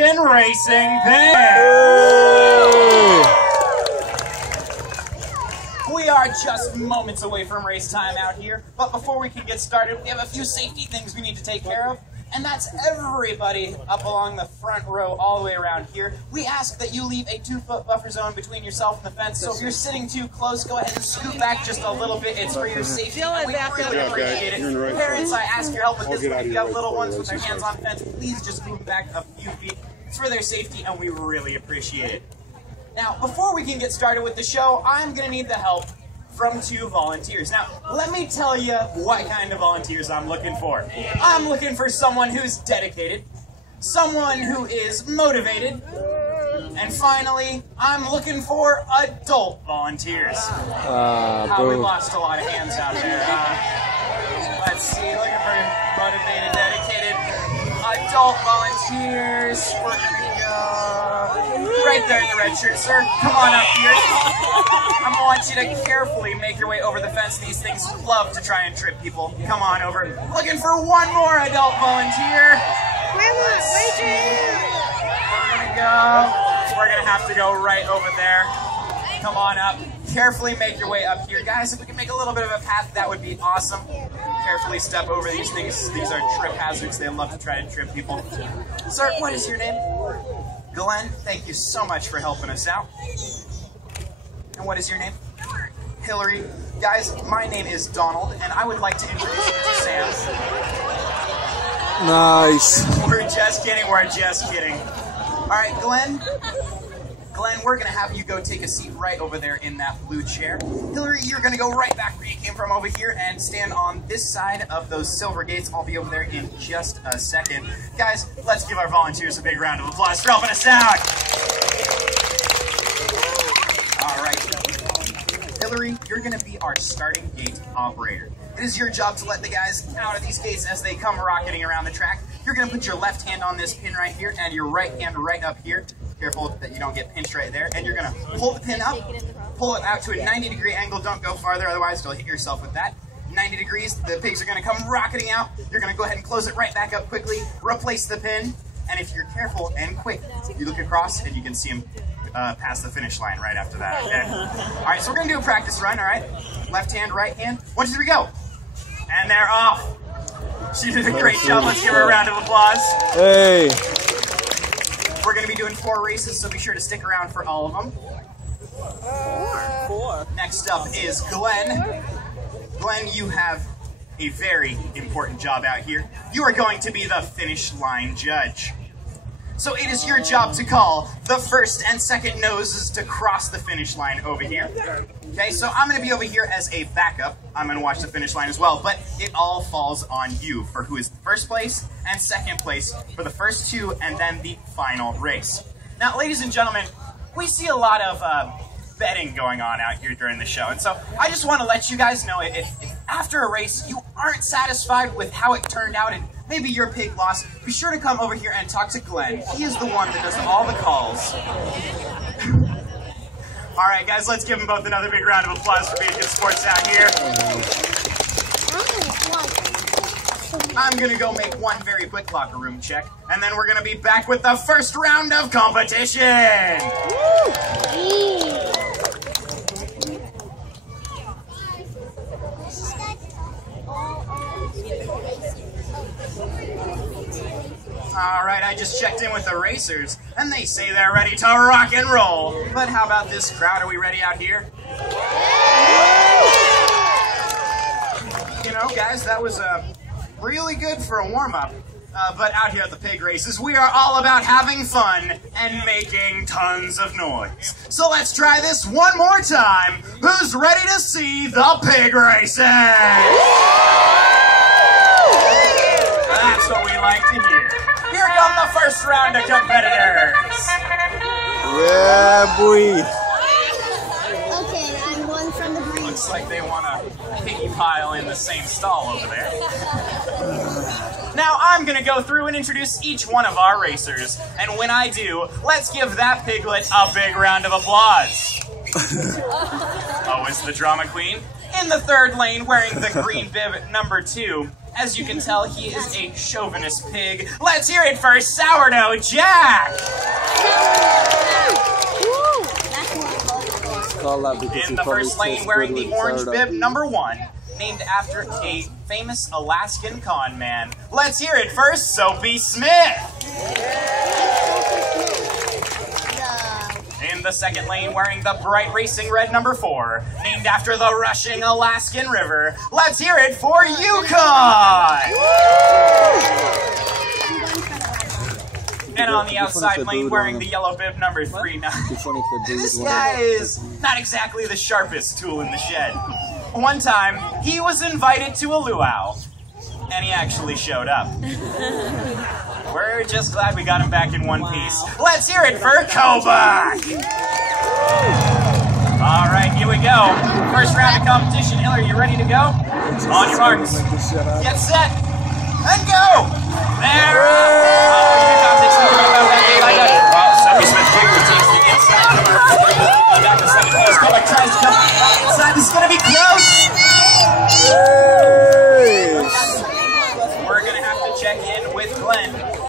Alaskan Racing Pigs. We are just moments away from race time out here, but before we can get started, we have a few safety things we need to take care of, and that's everybody up along the front row all the way around here. We ask that you leave a 2-foot buffer zone between yourself and the fence, so if you're sitting too close, go ahead and scoot back just a little bit. It's for your safety. We really appreciate it. Parents, I ask your help with this one. If you have little ones with their hands on fence, please just move back a few feet. It's for their safety, and we really appreciate it. Now, before we can get started with the show, I'm going to need the help from 2 volunteers. Now, let me tell you what kind of volunteers I'm looking for. I'm looking for someone who's dedicated, someone who is motivated, and finally, I'm looking for adult volunteers. We lost a lot of hands out there. Let's see, looking for motivated, dedicated, adult volunteers. We're gonna go right there in the red shirt, sir. Come on up here. I want you to carefully make your way over the fence. These things love to try and trip people. Come on over. Looking for one more adult volunteer. Let's see. We're gonna have to go right over there. Come on up. Carefully make your way up here. Guys, if we can make a little bit of a path, that would be awesome. Carefully step over these things. These are trip hazards. They love to try and trip people. Sir, what is your name? Glenn, thank you so much for helping us out. And what is your name? Hillary. Guys, my name is Donald, and I would like to introduce you to Sam. Nice. We're just kidding. We're just kidding. All right, Glenn, we're going to have you go take a seat right over there in that blue chair. Hillary, you're going to go right back where you came from over here and stand on this side of those silver gates. I'll be over there in just a second. Guys, let's give our volunteers a big round of applause for helping us out. All right. Hillary, you're going to be our starting gate operator. It is your job to let the guys out of these gates as they come rocketing around the track. You're going to put your left hand on this pin right here and your right hand right up here. Careful that you don't get pinched right there. And you're going to pull the pin up, pull it out to a 90-degree angle. Don't go farther, otherwise you'll hit yourself with that. 90 degrees, the pigs are going to come rocketing out. You're going to go ahead and close it right back up quickly, replace the pin, and if you're careful and quick, you look across and you can see them past the finish line right after that. Okay? All right, so we're going to do a practice run, all right? Left hand, right hand. 1, 2, 3, go. And they're off. She did a great job. Let's give her a round of applause. Hey. We're going to be doing 4 races, so be sure to stick around for all of them. 4. Next up is Glenn. Glenn, you have a very important job out here. You are going to be the finish line judge. So it is your job to call the first and second noses to cross the finish line over here. Okay, so I'm going to be over here as a backup. I'm going to watch the finish line as well, but it all falls on you for who is first place and second place for the first 2 and then the final race. Now, ladies and gentlemen, we see a lot of betting going on out here during the show, and so I just want to let you guys know if after a race you aren't satisfied with how it turned out and maybe your pig lost, be sure to come over here and talk to Glenn. He is the one that does all the calls. All right, guys, let's give them both another big round of applause for being good sports out here. I'm going to go make one very quick locker room check, and then we're going to be back with the first round of competition. All right, I just checked in with the racers, and they say they're ready to rock and roll. But how about this crowd? Are we ready out here? You know, guys, that was really good for a warm-up. But out here at the pig races, we are all about having fun and making tons of noise. So let's try this one more time. Who's ready to see the pig races? That's what we like to hear. Here come the first round of competitors. Yeah, boy. Okay, I'm one from the breeze. Looks like they want to piggy pile in the same stall over there. Now I'm going to go through and introduce each one of our racers. And when I do, let's give that piglet a big round of applause. Oh, is the drama queen? In the third lane, wearing the green bib number 2, As you can tell, he is a chauvinist pig. Let's hear it for Sourdough Jack! In the first lane, wearing the orange bib, number 1, named after a famous Alaskan con man. Let's hear it for Soapy Smith! In the second lane, wearing the bright racing red number 4, named after the rushing Alaskan River. Let's hear it for Yukon! And on the outside lane, wearing the yellow bib number 3. Now, this guy is not exactly the sharpest tool in the shed. One time, he was invited to a luau, and he actually showed up. We're just glad we got him back in one piece. Let's hear it for Kobach! All right, here we go. First round of competition. Hiller, you ready to go? On your marks. Get set. And go! There! Oh,